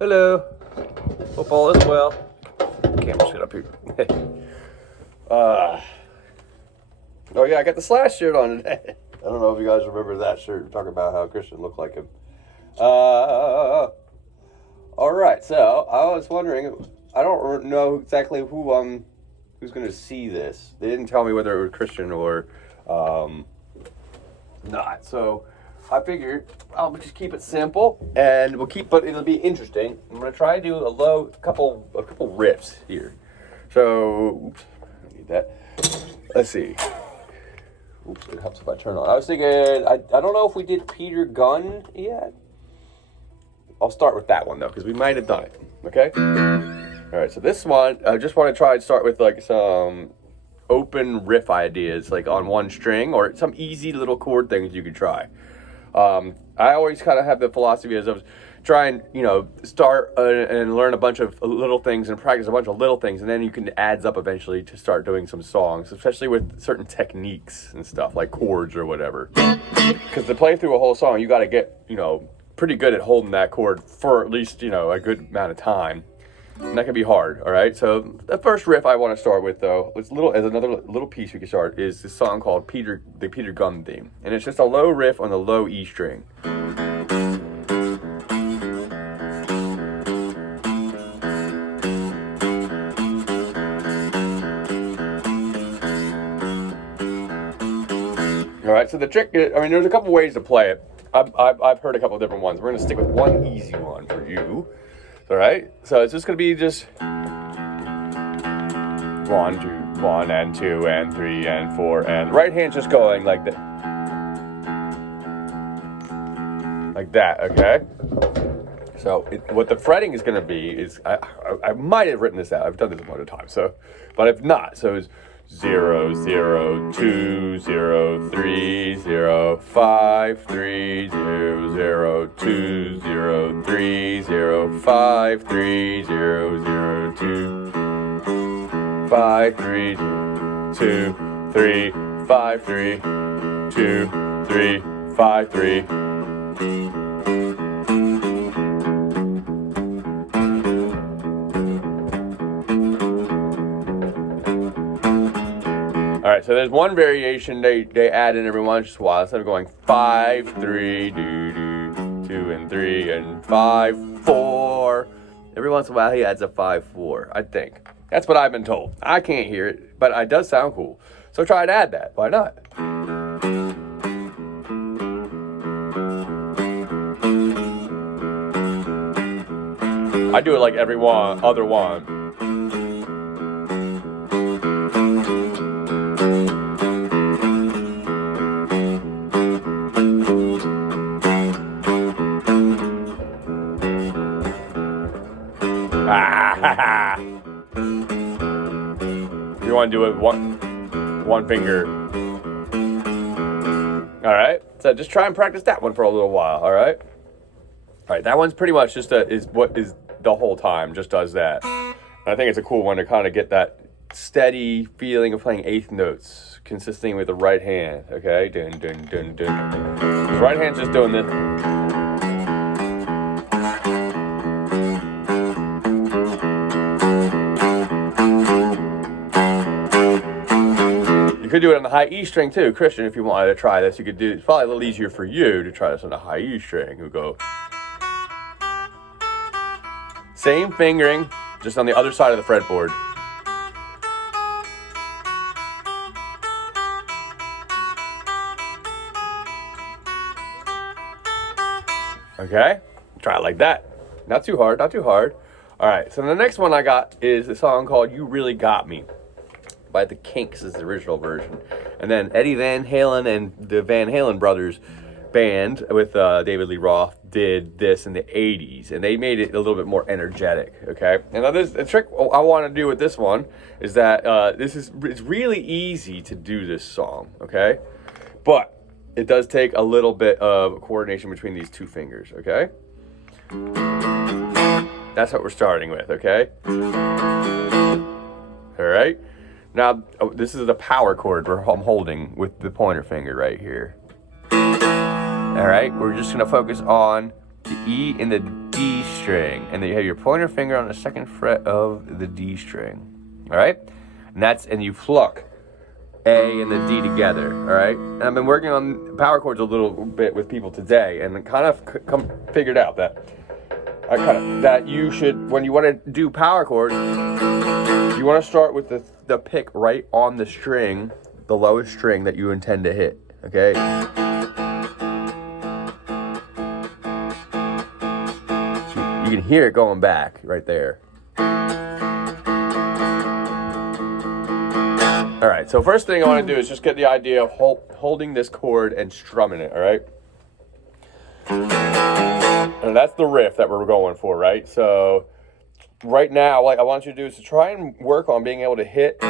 Hello. Hope all is well. Camera sit up here. Oh yeah, I got the Slash shirt on today. I don't know if you guys remember that shirt. Talking about how Christian looked like him. All right. So I was wondering. I don't know exactly who's going to see this. They didn't tell me whether it was Christian or not. So I figured I'll just keep it simple, and but it'll be interesting. I'm going to try to do a couple riffs here. So, oops, I need that. Let's see. Oops, it helps if I turn on. I was thinking, I don't know if we did Peter Gunn yet. I'll start with that one though, because we might have done it. Okay. All right. So this one, I just want to try and start with like some open riff ideas, like on one string, or some easy little chord things you could try. I always kind of have the philosophy as I was trying, start and learn a bunch of little things and practice a bunch of little things, and then you can adds up eventually to start doing some songs, especially with certain techniques and stuff like chords or whatever. Because to play through a whole song, you got to get, pretty good at holding that chord for at least, a good amount of time. And that can be hard, all right? So the first riff I want to start with, though, as another little piece we can start, is this song called the Peter Gunn Theme. And it's just a low riff on the low E string. All right, so the trick is, there's a couple ways to play it. I've heard a couple of different ones. We're going to stick with one easy one for you. All right, so it's just going to be just 1, 2, 1 and 2 and 3 and 4, and the right hand's just going like that. Like that, okay? So what the fretting is going to be is, I might have written this out. I've done this a bunch of times, but if not, so it's 0, 0, 2, 0, 3, 0, 5, 3, 0, 0, 2, 0, 3, 0, 5, 3, 0, 0, 2, 5, 3, 2, 3, 5, 3, 2, 3, 5, 3. All right, so there's one variation they add in every once in a while. Instead of going 5, 3, 2 and 3 and 5, 4. Every once in a while he adds a 5, 4. I think that's what I've been told. I can't hear it, but it does sound cool. So try and add that. Why not? I do it like every other one. If you want to do it one finger. All right, so just try and practice that one for a little while. All right, that one's pretty much just is what is the whole time, just does that. And I think it's a cool one to kind of get that steady feeling of playing eighth notes, consisting with the right hand. Okay, dun dun dun dun. The right hand's just doing this. You could do it on the high E string too, Christian. If you wanted to try this, you could do. It's probably a little easier for you to try this on the high E string. You go same fingering, just on the other side of the fretboard. Okay, try it like that. Not too hard, not too hard. All right, so the next one I got is a song called "You Really Got Me" by the Kinks, is the original version. And then Eddie Van Halen and the Van Halen brothers band with David Lee Roth did this in the 80s, and they made it a little bit more energetic, okay? And now the trick I want to do with this one is that it's really easy to do this song, okay? But it does take a little bit of coordination between these two fingers, okay? That's what we're starting with, okay? All right? Now, this is the power chord I'm holding with the pointer finger right here. All right, we're just gonna focus on the E and the D C string, and then you have your pointer finger on the second fret of the D string. All right, and you pluck A and the D together. All right, and I've been working on power chords a little bit with people today, and kind of figured out that you should, when you want to do power chords, you want to start with the pick right on the string, the lowest string that you intend to hit. Okay. You can hear it going back right there. All right, so first thing I want to do is just get the idea of holding this chord and strumming it, all right? And that's the riff that we're going for, right? So right now, what I want you to do is to try and work on being able to hit.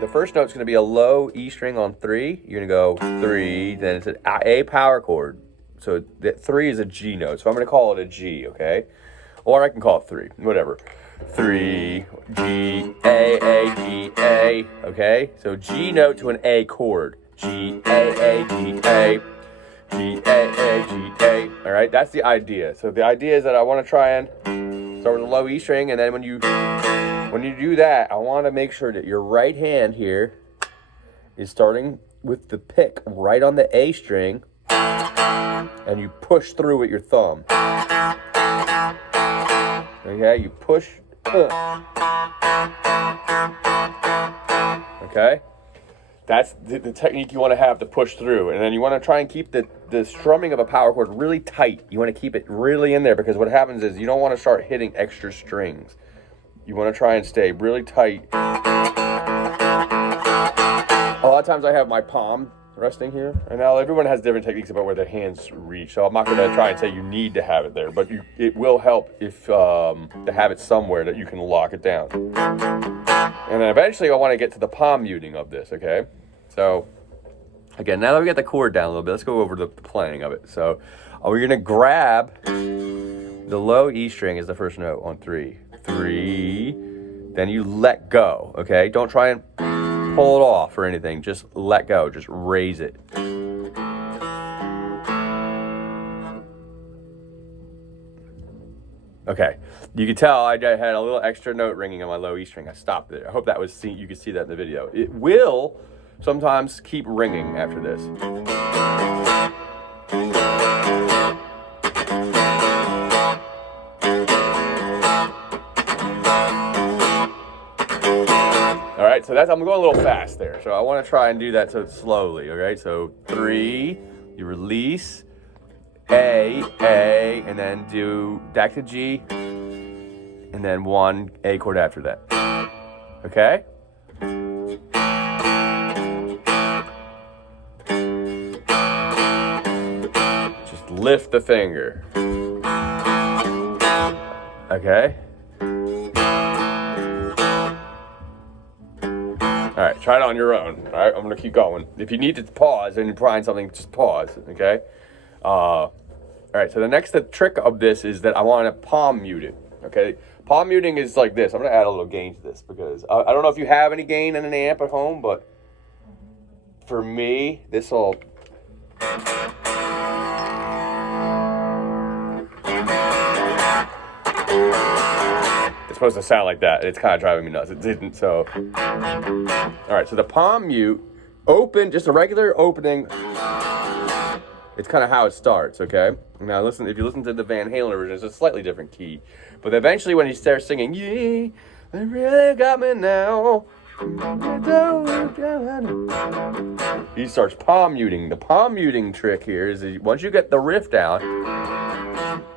The first note's going to be a low E string on 3. You're going to go 3, then it's an A power chord. So that 3 is a G note, so I'm going to call it a G, okay? Or I can call it 3, whatever. 3, G, A, G, A, okay? So G note to an A chord. G, A, G, A, G, A, G, A. All right, that's the idea. So the idea is that I want to try and start with a low E string, and then when you do that, I want to make sure that your right hand here is starting with the pick right on the A string, and you push through with your thumb. Okay, you push. Okay, that's the technique you want to have to push through, and then you want to try and keep the strumming of a power chord really tight. You want to keep it really in there, because what happens is you don't want to start hitting extra strings. You want to try and stay really tight. A lot of times I have my palm resting here, and now everyone has different techniques about where their hands reach, so I'm not going to try and say you need to have it there, but it will help if to have it somewhere that you can lock it down. And then eventually I want to get to the palm muting of this, okay? So again, now that we got the chord down a little bit, let's go over the playing of it. So we're going to grab the low E string as the first note on 3. 3, then you let go, okay? Don't try and pull it off or anything, just let go, just raise it. Okay, you can tell I had a little extra note ringing on my low E string. I stopped it. I hope that was you could see that in the video. It will sometimes keep ringing after this. All right, so I'm going a little fast there. So I want to try and do that so slowly, okay? So 3, you release, A, and then do back to G, and then 1 A chord after that, okay? Just lift the finger, okay? All right, try it on your own. All right, I'm gonna keep going. If you need to pause and you're trying something, just pause, okay? All right, so the trick of this is that I want to palm mute it, okay? Palm muting is like this. I'm gonna add a little gain to this, because I don't know if you have any gain in an amp at home, but for me, this will... It's supposed to sound like that. It's kind of driving me nuts. It didn't, so. All right, so the palm mute, open, just a regular opening. It's kind of how it starts, okay? Now listen, if you listen to the Van Halen version, it's a slightly different key. But eventually when he starts singing, yeah, they really got me now. He starts palm muting. The palm muting trick here is that once you get the riff down,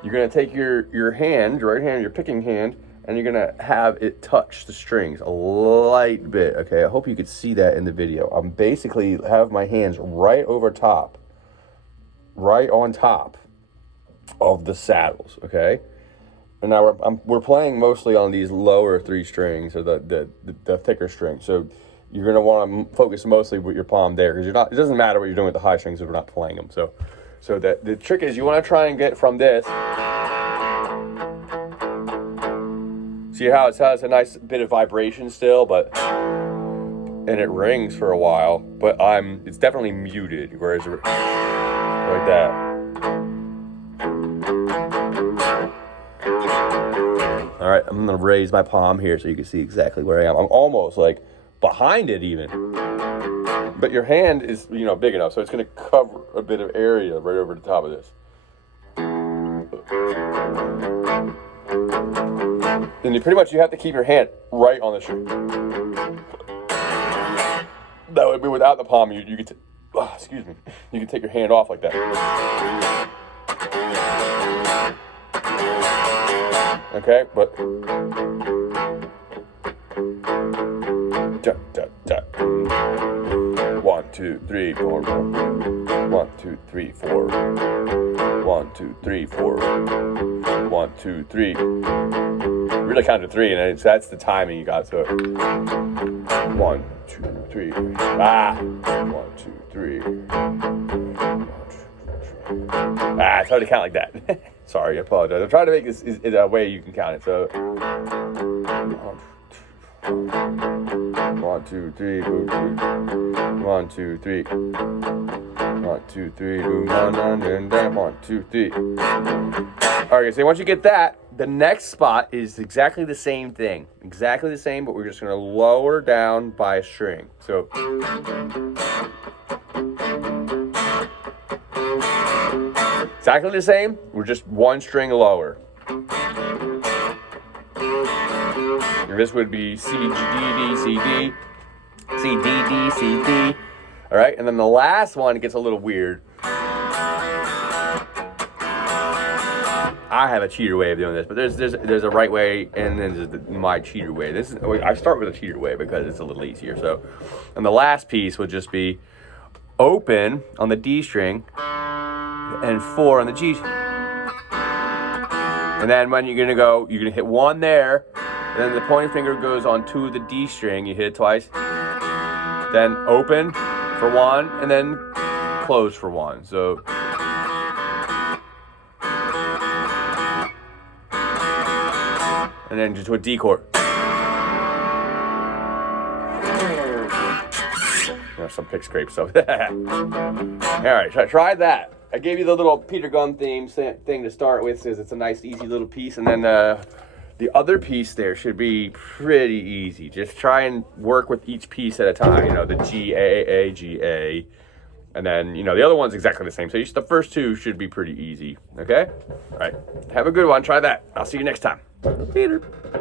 you're gonna take your hand, your right hand, your picking hand, and you're gonna have it touch the strings a light bit, okay? I hope you could see that in the video. I'm basically have my hands right over top, right on top of the saddles, okay? And now we're playing mostly on these lower 3 strings, or the thicker strings. So you're gonna want to focus mostly with your palm there, because it doesn't matter what you're doing with the high strings if we're not playing them. So the trick is you want to try and get from this. See how it has a nice bit of vibration still, and it rings for a while, but it's definitely muted, whereas like that. All right, I'm gonna raise my palm here so you can see exactly where I am. I'm almost like behind it even. But your hand is, big enough, so it's gonna cover a bit of area right over the top of this. Then you have to keep your hand right on the string. That would be without the palm. You can excuse me. You can take your hand off like that. Okay, but da. 1, 2, 3, 4. 1, 2, 3, 4. 1, 2, 3, 4. 1, 2, 3. Really count to 3, and that's the timing you got. So 1, 2, 3. 1, 2, 3. It's hard to count like that. Sorry, I apologize. I'm trying to make this a way you can count it. So 1, 2, 3, boom, 1, 2, 3. 1, 2, 3, boom, 1, 2, 3. Alright, so once you get that, the next spot is exactly the same thing. Exactly the same, but we're just going to lower down by a string. So exactly the same, we're just one string lower. And this would be C, D, D, C, D, C, D, D, C, D. All right, and then the last one gets a little weird. I have a cheater way of doing this, but there's a right way, and then there's my cheater way. I start with a cheater way because it's a little easier. So, and the last piece would just be open on the D string and 4 on the G. And then when you're gonna hit 1 there. Then the pointing finger goes onto the D string. You hit it twice. Then open for 1, and then close for 1. So and then just to a D chord. Some pick scrape stuff. All right, try that. I gave you the little Peter Gunn thing to start with, says it's a nice, easy little piece, and then the other piece there should be pretty easy. Just try and work with each piece at a time. The G, A, G, A. And then, the other one's exactly the same. So the first two should be pretty easy. Okay? All right. Have a good one. Try that. I'll see you next time. Peter.